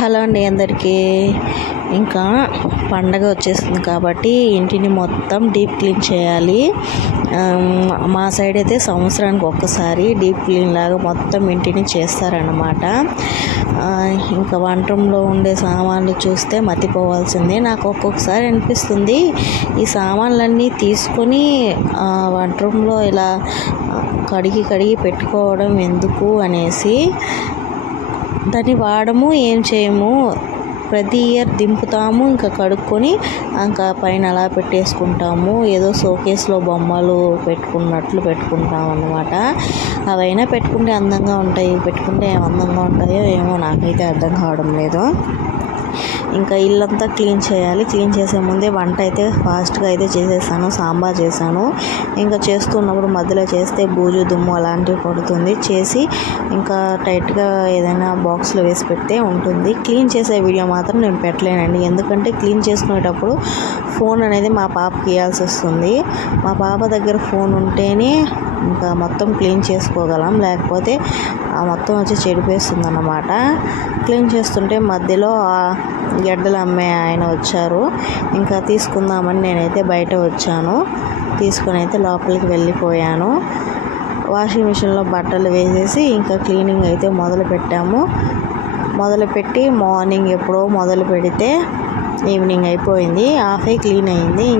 Hello అండి అందరికీ. ఇంకా పండగ వచ్చేస్తుంది కాబట్టి ఇంటిని మొత్తం డీప్ క్లీన్ చేయాలి. మా సైడ్ అయితే సంవత్సరానికి ఒక్కసారి డీప్ క్లీన్ లాగా మొత్తం ఇంటిని చేస్తారన్నమాట. ఇంకా వంట రూమ్లో ఉండే సామాన్లు చూస్తే మతిపోవాల్సిందే. నాకు ఒక్కొక్కసారి అనిపిస్తుంది ఈ సామాన్లన్నీ తీసుకొని వంట రూమ్లో ఇలా కడిగి పెట్టుకోవడం ఎందుకు అనేసి. దాన్ని వాడము, ఏం చేయము, ప్రతి ఇయర్ దింపుతాము, ఇంకా కడుక్కొని ఇంకా పైన అలా పెట్టేసుకుంటాము. ఏదో షోకేస్లో బొమ్మలు పెట్టుకున్నట్లు పెట్టుకుంటాం అన్నమాట. అవైనా పెట్టుకుంటే అందంగా ఉంటాయి, పెట్టుకుంటే అందంగా ఉంటాయో ఏమో నాకైతే అర్థం కావడం లేదు. ఇంకా ఇల్లంతా క్లీన్ చేయాలి. క్లీన్ చేసే ముందే వంట అయితే ఫాస్ట్గా అయితే చేసేసాను. సాంబార్ చేశాను. ఇంకా చేస్తున్నప్పుడు మధ్యలో చేస్తే బూజు దుమ్ము అలాంటివి పడుతుంది. చేసి ఇంకా టైట్గా ఏదైనా బాక్స్లో వేసి పెడితే ఉంటుంది. క్లీన్ చేసే వీడియో మాత్రం నేను పెట్టలేనండి, ఎందుకంటే క్లీన్ చేసుకునేటప్పుడు ఫోన్ అనేది మా పాపకి ఇవ్వాల్సి వస్తుంది. మా పాప దగ్గర ఫోన్ ఉంటేనే ఇంకా మొత్తం క్లీన్ చేసుకోగలం, లేకపోతే మొత్తం వచ్చి చెడిపేస్తుంది అన్నమాట. క్లీన్ చేస్తుంటే మధ్యలో గడ్డలు అమ్మే ఆయన వచ్చారు. ఇంకా తీసుకుందామని నేనైతే బయట వచ్చాను. తీసుకొని అయితే లోపలికి వెళ్ళిపోయాను. వాషింగ్ మిషన్లో బట్టలు వేసేసి ఇంకా క్లీనింగ్ అయితే మొదలుపెట్టి మార్నింగ్ ఎప్పుడో మొదలు పెడితే ఈవినింగ్ అయిపోయింది. హాఫే క్లీన్ అయింది.